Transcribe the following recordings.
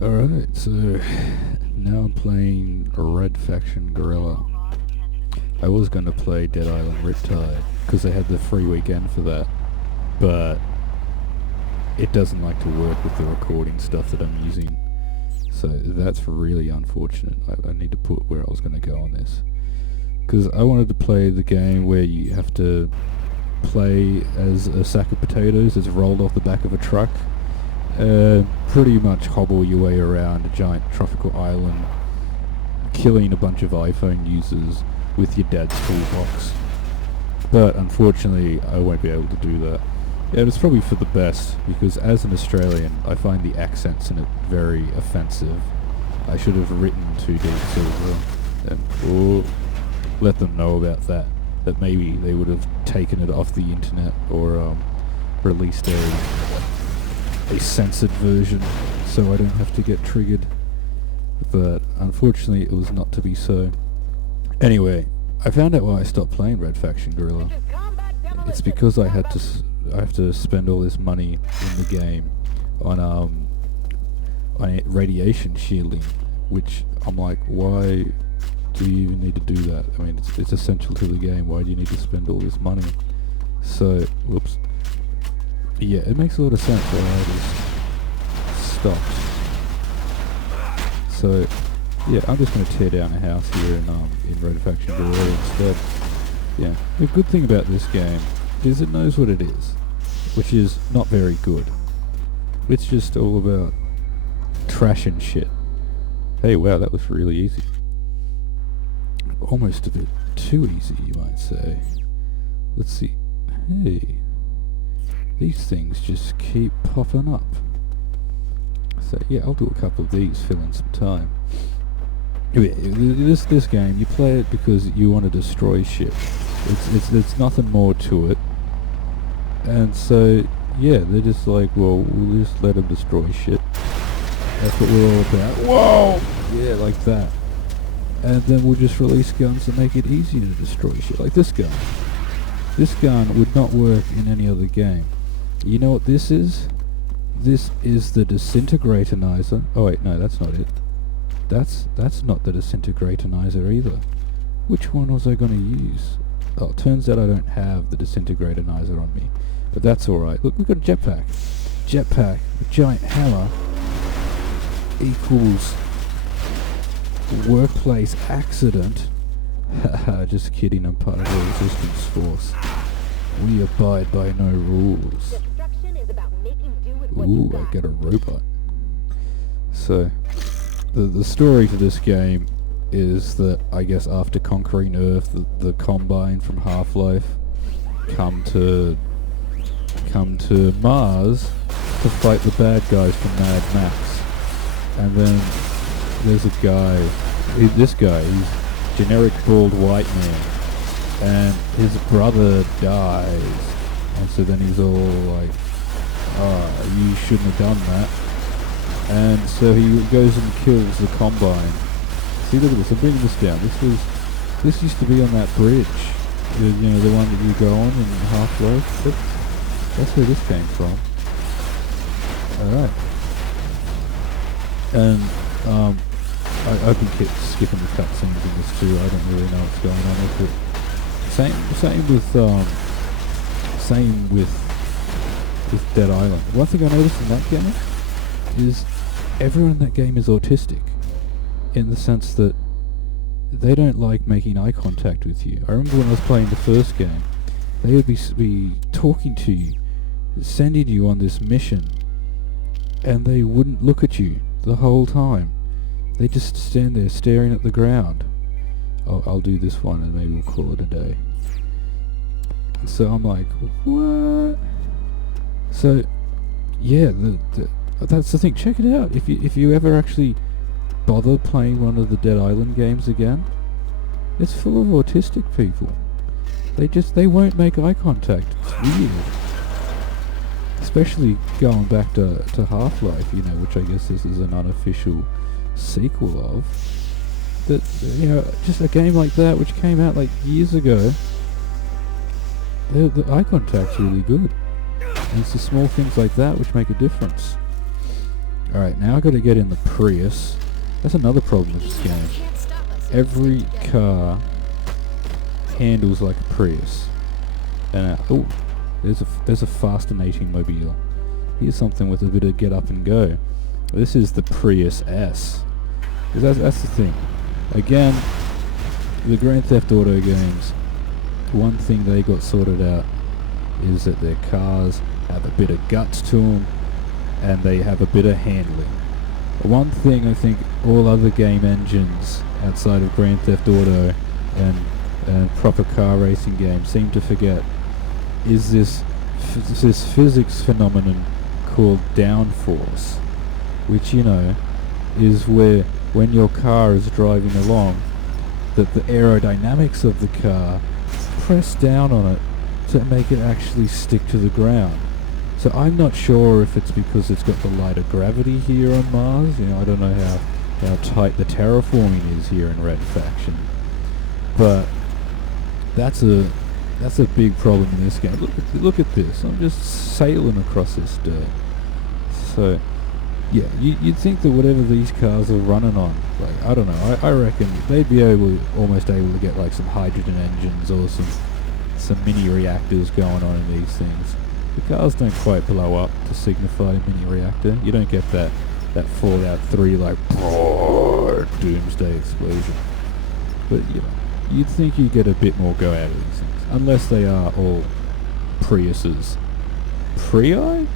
Alright, so now I'm playing Red Faction Guerilla. I was going to play Dead Island Riptide, because they had the free weekend for that, but it doesn't like to work with the recording stuff that I'm using. So that's really unfortunate. I need to put where I was going to go on this. Because I wanted to play the game where you have to play as a sack of potatoes that's rolled off the back of a truck. Pretty much hobble your way around a giant tropical island, killing a bunch of iPhone users with your dad's toolbox. But unfortunately, I won't be able to do that. Yeah, it's probably for the best, because as an Australian, I find the accents in it very offensive. I should have written 2D Silver or let them know about that. That maybe they would have taken it off the internet or released a censored version so I don't have to get triggered. But unfortunately, it was not to be so. Anyway, I found out why I stopped playing Red Faction Guerilla. It's because I have to spend all this money in the game on radiation shielding, which I'm like, why do you even need to do that? I mean, it's essential to the game. Why do you need to spend all this money? So, whoops. Yeah, it makes a lot of sense why I just stopped. So, yeah, I'm just going to tear down a house here in Red Faction Guerilla instead. Yeah, the good thing about this game is it knows what it is, which is not very good. It's just all about trashing shit. Hey, wow, that was really easy. Almost a bit too easy, you might say. Let's see. Hey, these things just keep popping up. So yeah, I'll do a couple of these, fill in some time. Yeah, this game, you play it because you want to destroy shit. It's nothing more to it. And so, yeah, they're just like, well, we'll just let them destroy shit. That's what we're all about. Whoa! Yeah, like that. And then we'll just release guns that make it easy to destroy shit. Like this gun. This gun would not work in any other game. You know what this is? This is the disintegratonizer. Oh wait, no, that's not it. That's not the disintegratonizer either. Which one was I going to use? Oh, it turns out I don't have the disintegratonizer on me. But that's alright. Look, we've got a jetpack. Jetpack, a giant hammer, equals workplace accident. Haha, just kidding, I'm part of the resistance force. We abide by no rules. Ooh, I get a robot. So, the story to this game is that, I guess after conquering Earth, the Combine from Half-Life come to Mars to fight the bad guys from Mad Max. And then there's a guy, this guy, he's generic bald white man, and his brother dies, and so then he's all like, you shouldn't have done that. And so he goes and kills the Combine. See, look at this, I'm bringing this down. This used to be on that bridge. You know, the one that you go on in Half-Life. That's where this came from. Alright. And, I've been skipping the cutscenes in this too. I don't really know what's going on with it. Same with Dead Island. One thing I noticed in that game is everyone in that game is autistic, in the sense that they don't like making eye contact with you. I remember when I was playing the first game, they would be talking to you, sending you on this mission, and they wouldn't look at you the whole time. They just stand there staring at the ground. I'll do this one and maybe we'll call it a day. So I'm like, what? So, yeah, that's the thing. Check it out. If you ever actually bother playing one of the Dead Island games again, it's full of autistic people. They won't make eye contact. It's weird. Especially going back to Half-Life, you know, which I guess this is an unofficial sequel of. That, you know, just a game like that, which came out like years ago, the eye contact's really good. And it's the small things like that which make a difference. Alright, now I gotta get in the Prius. That's another problem with this game. Every car handles like a Prius. And oh, there's a fascinating mobile. Here's something with a bit of get up and go. This is the Prius S. That's the thing. Again, the Grand Theft Auto games, one thing they got sorted out is that their cars have a bit of guts to them and they have a bit of handling. One thing I think all other game engines outside of Grand Theft Auto and proper car racing games seem to forget is this physics phenomenon called downforce, which, you know, is where when your car is driving along, that the aerodynamics of the car press down on it to make it actually stick to the ground. So I'm not sure if it's because it's got the lighter gravity here on Mars. You know, I don't know how tight the terraforming is here in Red Faction, but that's a big problem in this game. Look at this. I'm just sailing across this dirt. So yeah, you'd think that whatever these cars are running on, like, I don't know, I reckon they'd be almost able to get like some hydrogen engines or some mini reactors going on in these things. The cars don't quite blow up to signify a mini reactor. You don't get that Fallout 3 like doomsday explosion. But you know, you'd think you'd get a bit more go out of these things, unless they are all Priuses. Prii?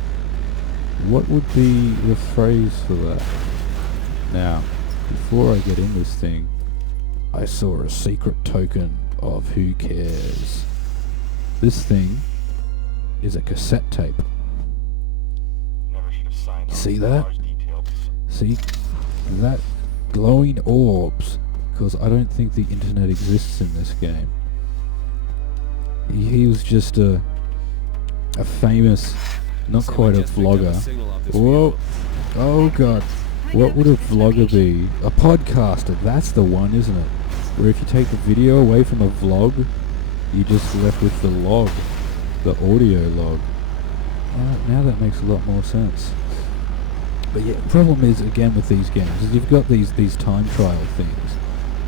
What would be the phrase for that? Now, before I get in this thing, I saw a secret token of who cares. This thing is a cassette tape. You see that? See? That glowing orbs, because I don't think the internet exists in this game. He was just a famous, not quite a vlogger. Whoa! Oh god. What would a vlogger be? A podcaster, that's the one, isn't it? Where if you take the video away from the vlog, you're just left with the log. The audio log. Now that makes a lot more sense. But yeah, the problem is, again, with these games, is you've got these time trial things,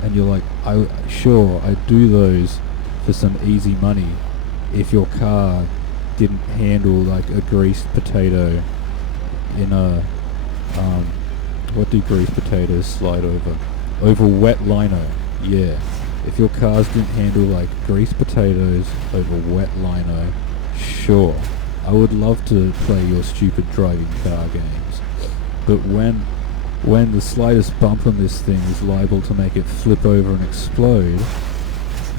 and you're like, I'd do those for some easy money if your car didn't handle like a greased potato in a, what do greased potatoes slide over? Over wet lino, yeah. If your cars didn't handle like greased potatoes over wet lino, sure, I would love to play your stupid driving car games. But when the slightest bump on this thing is liable to make it flip over and explode,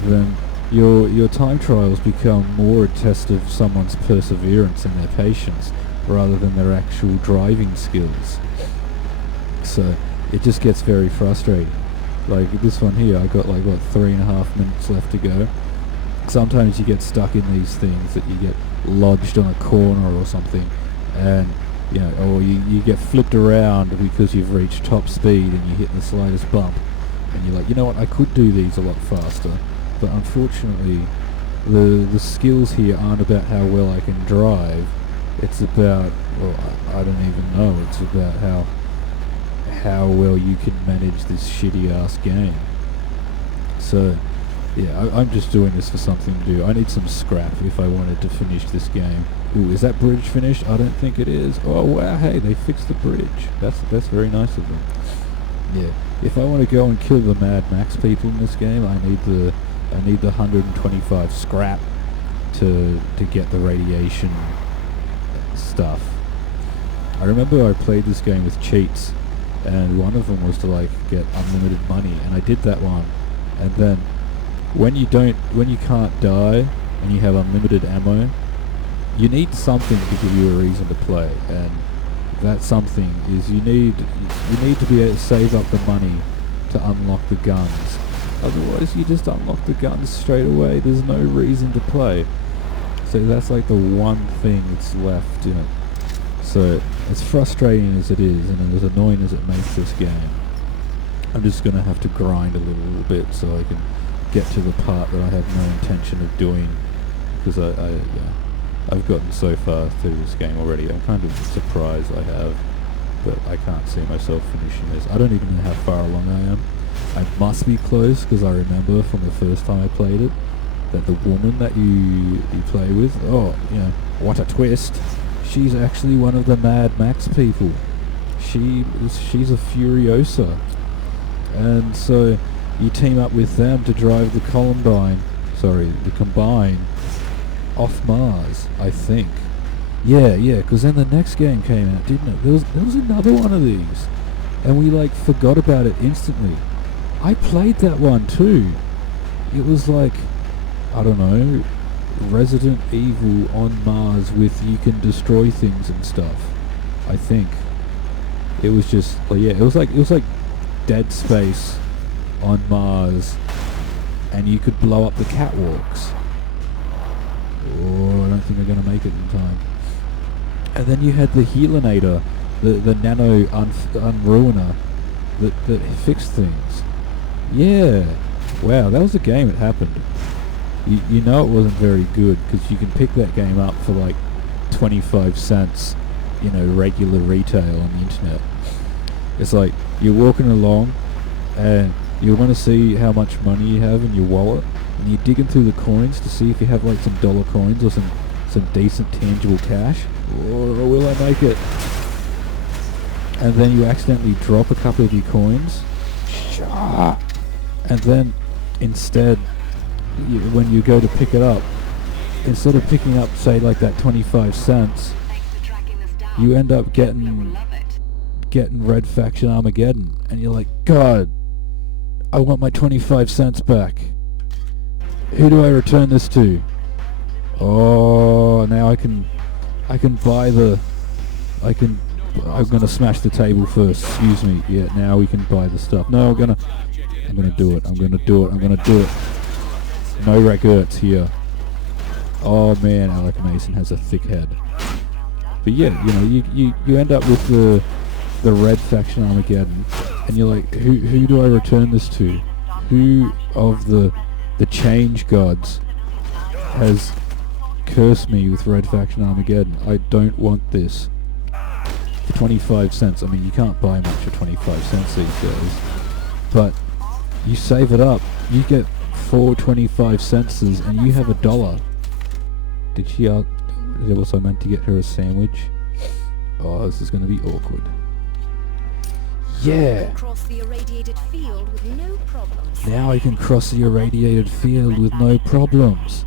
then your time trials become more a test of someone's perseverance and their patience rather than their actual driving skills. So it just gets very frustrating. Like this one here, I got like, what, 3.5 minutes left to go. Sometimes you get stuck in these things that you get lodged on a corner or something, and you know, or you get flipped around because you've reached top speed and you hit the slightest bump, and you're like, you know what, I could do these a lot faster, but unfortunately the skills here aren't about how well I can drive. It's about, well, I don't even know, it's about how well you can manage this shitty ass game. So yeah, I'm just doing this for something to do. I need some scrap if I wanted to finish this game. Ooh, is that bridge finished? I don't think it is. Oh wow, hey, they fixed the bridge. That's very nice of them. Yeah, if I want to go and kill the Mad Max people in this game, I need the 125 scrap to get the radiation stuff. I remember I played this game with cheats, and one of them was to like get unlimited money, and I did that one, and then when you can't die and you have unlimited ammo, you need something to give you a reason to play, and that something is you need to be able to save up the money to unlock the guns. Otherwise you just unlock the guns straight away. There's no reason to play. So that's like the one thing that's left in it. So as frustrating as it is, and as annoying as it makes this game, I'm just going to have to grind a little bit so I can get to the part that I have no intention of doing, because I've gotten so far through this game already. I'm kind of surprised I have. but I can't see myself finishing this. I don't even know how far along I am. I must be close, because I remember from the first time I played it that the woman that you play with, what a twist, she's actually one of the Mad Max people. She's a Furiosa, and so you team up with them to drive the Combine off Mars, I think. Yeah, because then the next game came out, didn't it? There was another one of these, and we forgot about it instantly. I played that one too. It was I don't know, Resident Evil on Mars with you can destroy things and stuff, I think. It was just, it was like Dead Space on Mars, and you could blow up the catwalks. Oh, I don't think I'm going to make it in time. And then you had the Helinator, the nano unruiner that fixed things. Yeah. Wow, that was a game that happened. You know it wasn't very good, because you can pick that game up for 25 cents, regular retail on the internet. It's you're walking along and you want to see how much money you have in your wallet, and you're digging through the coins to see if you have some dollar coins or some decent tangible cash. Or will I make it? And then you accidentally drop a couple of your coins, and then instead, when you go to pick it up, instead of picking up, say, that 25 cents, you end up getting Red Faction Armageddon, and you're like, God, I want my 25 cents back. Who do I return this to? Oh, now I can buy I'm gonna smash the table first, excuse me. Yeah, now we can buy the stuff. No, I'm gonna do it. No regrets here. Oh man, Alec Mason has a thick head. But yeah, you end up with the Red Faction Armageddon, and you're like, who do I return this to? Who of the change gods has cursed me with Red Faction Armageddon? I don't want this. For 25 cents, I mean, you can't buy much for 25 cents these days, but you save it up, you get 4 25 centses, and you have $1. Did she was I meant to get her a sandwich? Oh, this is going to be awkward. Yeah! Now I can cross the irradiated field with no problems,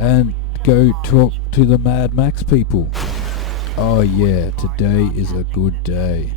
and go talk to the Mad Max people. Oh yeah, today is a good day.